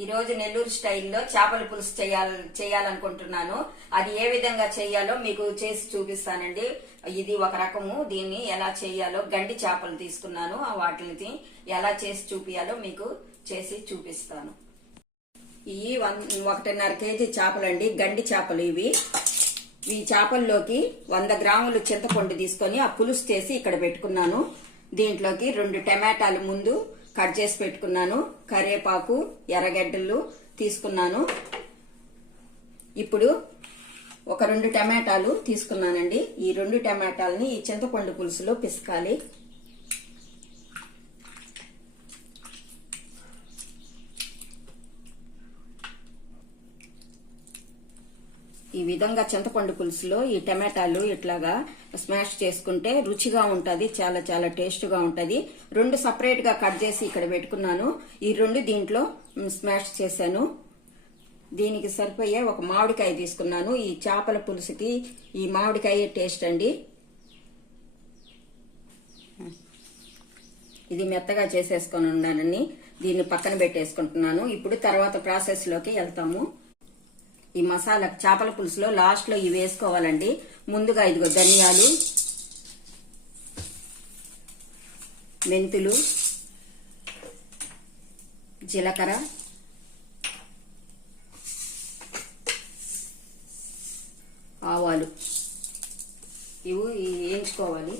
ఈ రోజు నెల్లూరు స్టైల్లో చేపల పులుసు చేయాలి చేయాలనుకుంటున్నాను. అది ఏ విధంగా చేయాలో మీకు చేసి చూపిస్తానండి. ఇది ఒక రకము. దీన్ని ఎలా చేయాలో గండి చేపలు తీసుకున్నాను. ఆ వాటిని ఎలా చేసి చూపియాలో మీకు చేసి చూపిస్తాను. ఇవి వన్ ఒకటిన్నర కేజీ చేపలండి. గండి చేపలు ఇవి. ఈ చేపల్లోకి వంద గ్రాములు చింతపండు తీసుకొని ఆ పులుసు చేసి ఇక్కడ పెట్టుకున్నాను. దీంట్లోకి రెండు టమాటాలు ముందు కట్ చేసి పెట్టుకున్నాను. కరివేపాకు ఎర్రగడ్డలు తీసుకున్నాను. ఇప్పుడు ఒక రెండు టమాటాలు తీసుకున్నానండి. ఈ రెండు టమాటాలని ఈ చింతపండు పులుసులో పిసకాలి. ఈ విధంగా చింతపండు పులుసులో ఈ టమాటాలు ఇట్లాగా స్మాష్ చేసుకుంటే రుచిగా ఉంటుంది చాలా చాలా టేస్ట్గా రెండు సపరేట్గా కట్ చేసి ఇక్కడ పెట్టుకున్నాను. ఈ రెండు దీంట్లో స్మాష్ చేశాను. దీనికి సరిపోయే ఒక మామిడికాయ తీసుకున్నాను. ఈ చేపల పులుసుకి ఈ మామిడికాయ టేస్ట్ అండి. ఇది మెత్తగా చేసేసుకొని ఉన్నానని దీన్ని పక్కన పెట్టేసుకుంటున్నాను. ఇప్పుడు తర్వాత ప్రాసెస్లోకి వెళ్తాము. ఈ మసాలా చేపల పులుసులో లాస్ట్లో ఇవి వేసుకోవాలండి. ముందుగా ఇదిగో ధనియాలు మెంతులు జీలకర్ర ఆవాలు ఇవి వేయించుకోవాలి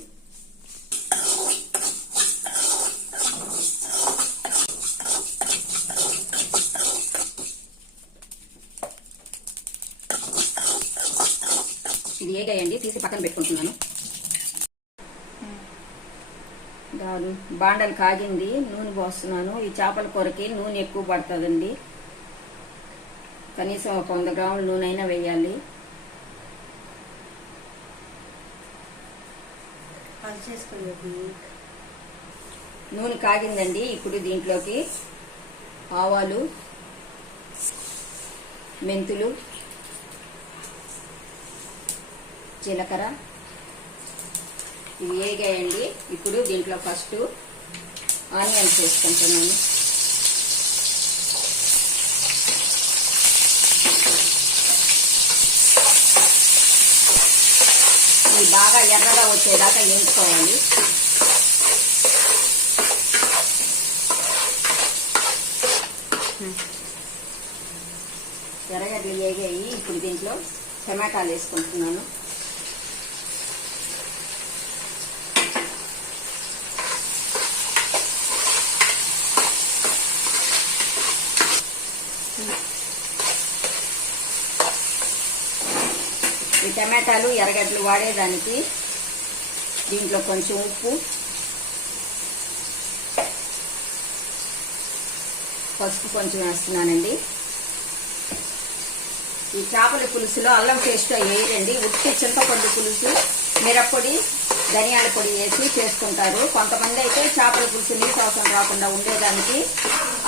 ఇది ఏగాయండి తీసి పక్కన పెట్టుకుంటున్నాను. బాండలు కాగింది నూనె పోస్తున్నాను. ఈ చేపల కూరకి నూనె ఎక్కువ పడుతుందండి. కనీసం ఒక వంద గ్రాముల నూనె అయినా వేయాలి. నూనె కాగిందండి ఇప్పుడు దీంట్లోకి ఆవాలు మెంతులు జీలకర్ర. ఇవి వేగాయండి. ఇప్పుడు దీంట్లో ఫస్ట్ ఆనియన్స్ వేసుకుంటున్నాను. ఇవి బాగా ఎర్రగా వచ్చేదాకా వేసుకోవాలి ఎర్రగడ్డలు వేగాయి. ఇప్పుడు దీంట్లో టమాటాలు వేసుకుంటున్నాను. ఈ టమాటాలు ఎర్రగడ్డలు వాడేదానికి దీంట్లో కొంచెం ఉప్పు పసుపు కొంచెం వేస్తున్నానండి. ఈ చేపల పులుసులో అల్లం పేస్ట్ వేయరండి ఉట్టి చింతపండు పులుసు మిరప్పొడి ధనియాల పొడి వేసి చేసుకుంటారు. కొంతమంది అయితే చేపల పులుసు నీటి అవసరం రాకుండా ఉండేదానికి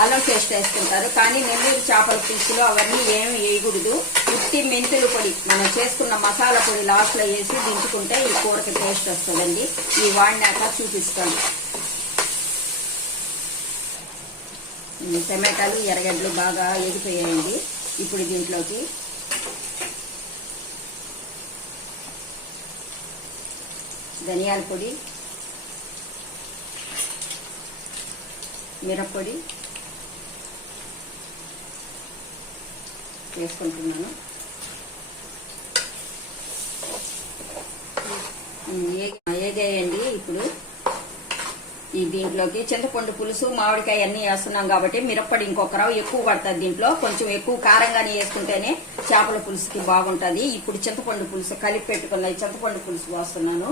అల్లం పేస్ట్ వేసుకుంటారు. కానీ నెల్లూరు చేపల పులుసులో అవన్నీ ఏమి వేయకూడదు. ఉట్టి మెంతుల పొడి. మనం చేసుకున్న మసాలా పొడి లాస్ట్లో వేసి దించుకుంటే ఈ కూరకి టేస్ట్ వస్తుందండి. ఈ వాడినాక చూపిస్తాను. టమాటాలు ఎర్రగడ్డలు బాగా ఎగిపోయాయండి ఇప్పుడు దీంట్లోకి ధనియాల పొడి మిరప్పొడి వేసుకుంటున్నాను. ఏగాయండి ఇప్పుడు. ఈ దీంట్లోకి చింతపండు పులుసు మామిడికాయ అన్ని వేస్తున్నాం కాబట్టి మిరప్పడి ఇంకొక రవ్వ ఎక్కువ పడుతుంది దీంట్లో. కొంచెం ఎక్కువ కారంగానే వేసుకుంటేనే చేపల పులుసుకి బాగుంటుంది. ఇప్పుడు చింతపండు పులుసు కలిపి పెట్టుకున్న చింతపండు పులుసు వేస్తున్నాను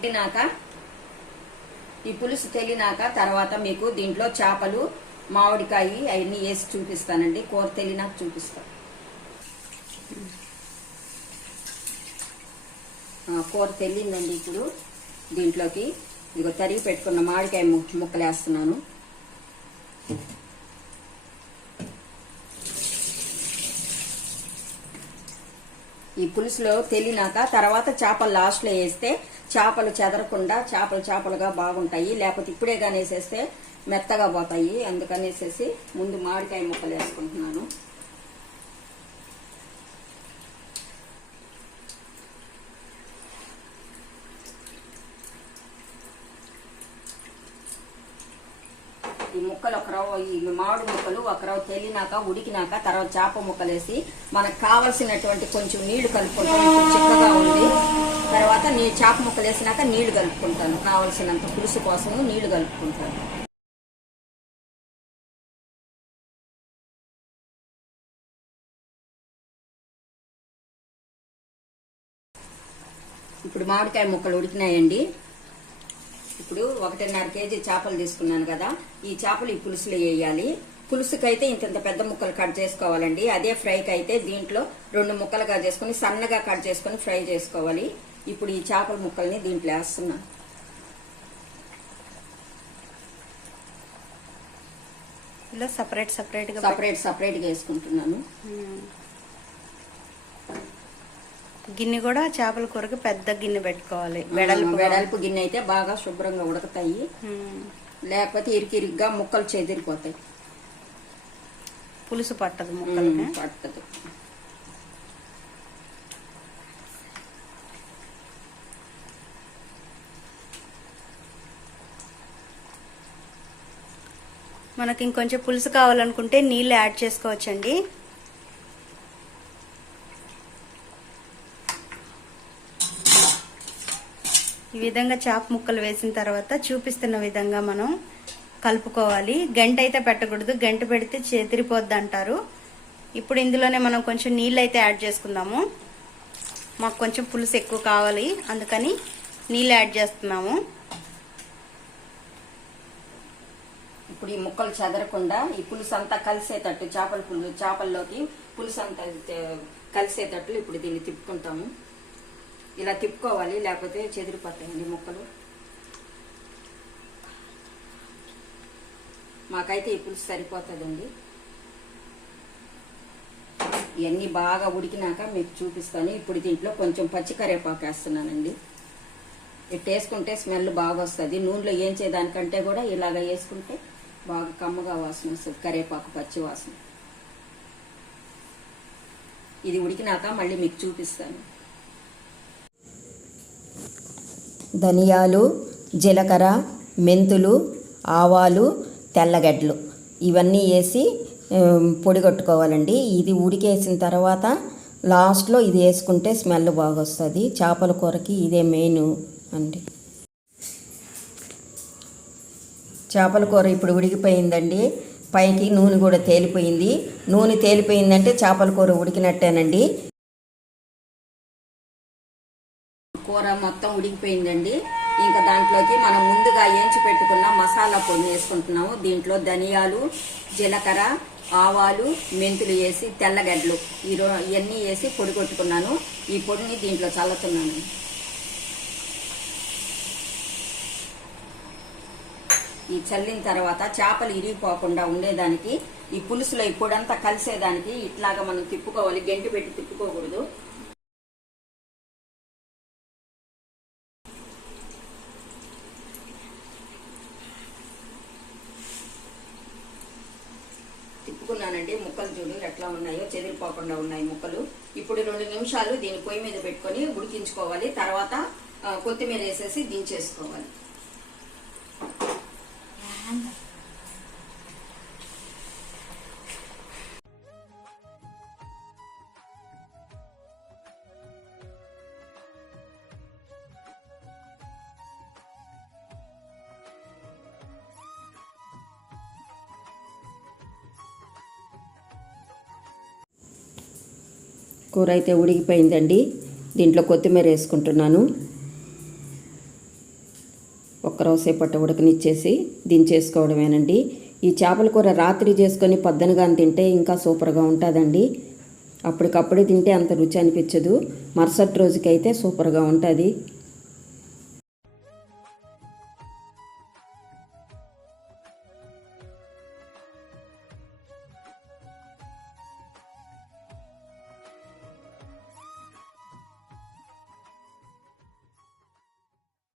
ఇప్పినాక ఈ పులుసు తెలినాక తర్వాత మీకు దీంట్లో చేపలు మామిడికాయ అవన్నీ వేసి చూపిస్తానండి. కూర తెలినాక చూపిస్తా. కూర తెల్లిందండి ఇప్పుడు. దీంట్లోకి ఇదిగో తరిగి పెట్టుకున్న మామిడికాయ ముక్కలు వేస్తున్నాను ఈ పులుసులో తెలినాక తర్వాత చేపలు లాస్ట్లో వేస్తే చేపలు చెదరకుండా చేపలు చేపలుగా బాగుంటాయి. లేకపోతే ఇప్పుడే కానీ వేసేస్తే మెత్తగా పోతాయి. అందుకనేసేసి ముందు మామిడికాయ ముక్కలు వేసుకుంటున్నాను. ఈ ముక్కలు ఒక రవ్వ ఈ మామిడి ముక్కలు ఒక రవ్వ తెల్లినాక ఉడికినాక తర్వాత చేప ముక్కలు వేసి మనకు కావలసినటువంటి కొంచెం నీళ్ళు కలుపుకుంటాం. చిక్కగా ఉంది. తర్వాత నీ చేప ముక్కలు వేసినాక నీళ్ళు కలుపుకుంటాను. కావలసినంత పులుసు కోసం నీళ్ళు కలుపుకుంటాను. ఇప్పుడు మామిడికాయ ముక్కలు ఉడికినాయండి. ఇప్పుడు ఒకటిన్నర కేజీ చేపలు తీసుకున్నాను కదా. ఈ చేపలు ఈ పులుసులో వేయాలి. పులుసుకైతే ఇంతంత పెద్ద ముక్కలు కట్ చేసుకోవాలండి. అదే ఫ్రైకి అయితే దీంట్లో రెండు ముక్కలుగా చేసుకుని సన్నగా కట్ చేసుకుని ఫ్రై చేసుకోవాలి. ఇప్పుడు ఈ చేపల ముక్కల్ని దీంట్లో వేస్తున్నాను ఇలా సపరేట్ సపరేట్గా సపరేట్ సపరేట్గా వేసుకుంటున్నాను. గిన్నె కూడా చేపల కూరకి పెద్ద గిన్నె పెట్టుకోవాలి. వెడల్పు వెడల్పు గిన్నె అయితే బాగా శుభ్రంగా ఉడకతాయి. లేకపోతే ఇరికిరిగ్గా ముక్కలు చెదిరిపోతాయి. పులుసు పట్టదు ముక్కలకి. ఉమ్, పట్టదు. మనకి ఇంకొంచెం పులుసు కావాలనుకుంటే నీళ్ళు యాడ్ చేసుకోవచ్చండి. ఈ విధంగా చాప ముక్కలు వేసిన తర్వాత చూపిస్తున్న విధంగా మనం కలుపుకోవాలి. గంట అయితే పెట్టకూడదు. గంట పెడితే చేతిరిపోద్ది అంటారు. ఇప్పుడు ఇందులోనే మనం కొంచెం నీళ్ళు అయితే యాడ్ చేసుకుందాము. మాకు కొంచెం పులుసు ఎక్కువ కావాలి. అందుకని నీళ్ళు యాడ్ చేస్తున్నాము. ఇప్పుడు ఈ ముక్కలు చెదరకుండా ఈ పులుసు అంతా కలిసేటట్టు చేపల పులుసు చేపల్లోకి పులుసు అంతా కలిసేటట్లు ఇప్పుడు దీన్ని తిప్పుకుంటాము. ఇలా తిప్పుకోవాలి లేకపోతే చెదిరిపోతాయండి ముక్కలు. మాకైతే ఈ పులుసు సరిపోతుందండి. ఇవన్నీ బాగా ఉడికినాక మీకు చూపిస్తాను. ఇప్పుడు దీంట్లో కొంచెం పచ్చి కరివేపాకు వేస్తున్నానండి. ఇటు వేసుకుంటే స్మెల్ బాగా వస్తుంది నూనెలో ఏం చేయడానికంటే కూడా ఇలాగ వేసుకుంటే బాగా కమ్మగా వాసన వస్తుంది కరివేపాకు పచ్చి వాసన. ఇది ఉడికినాక మళ్ళీ మీకు చూపిస్తాను. ధనియాలు జీలకర్ర మెంతులు ఆవాలు తెల్లగడ్డలు. ఇవన్నీ వేసి ఉమ్, పొడి కొట్టుకోవాలండి. ఇది ఉడికేసిన తర్వాత లాస్ట్లో ఇది వేసుకుంటే స్మెల్ బాగా వస్తుంది. చేపల కూరకి ఇదే మెయిన్ అండి. చేపల కూర ఇప్పుడు ఉడికిపోయిందండి. పైకి నూనె కూడా తేలిపోయింది. నూనె తేలిపోయిందంటే చేపల కూర ఉడికినట్టేనండి. కూర మొత్తం ఉడికిపోయిందండి. ఇంకా దాంట్లోకి మనం ముందుగా ఏంచి పెట్టుకున్న మసాలా పొడి వేసుకుంటున్నాము. దీంట్లో ధనియాలు జీలకర్ర ఆవాలు మెంతులు వేసి తెల్లగడ్డలు ఈ ఇవన్నీ వేసి పొడి కొట్టుకున్నాను. ఈ పొడిని దీంట్లో చల్లుతున్నాను. ఈ చల్లిన తర్వాత చేపలు ఇరిగిపోకుండా ఉండేదానికి ఈ పులుసులో ఈ పొడంతా కలిసేదానికి ఇట్లాగా మనం తిప్పుకోవాలి గెంటి పెట్టి తిప్పుకోకూడదు. తిప్పుకున్నానండి ముక్కలు చూడు ఎట్లా ఉన్నాయో చెదిరిపోకుండా ఉన్నాయి ముక్కలు. ఇప్పుడు రెండు నిమిషాలు దీన్ని పొయ్యి మీద పెట్టుకొని ఉడికించుకోవాలి. తర్వాత కొత్తిమీర వేసేసి దించేసుకోవాలి. కూర అయితే ఉడికిపోయిందండి. దీంట్లో కొత్తిమీర వేసుకుంటున్నాను. ఒక్క రోజుసేపట్టు ఉడకనిచ్చేసి దించేసుకోవడమేనండి ఈ చేపల కూర రాత్రి చేసుకొని పొద్దునగా తింటే ఇంకా సూపర్గా ఉంటుందండి. అప్పటికప్పుడే తింటే అంత రుచి అనిపించదు. మరుసటి రోజుకైతే సూపర్గా ఉంటుంది.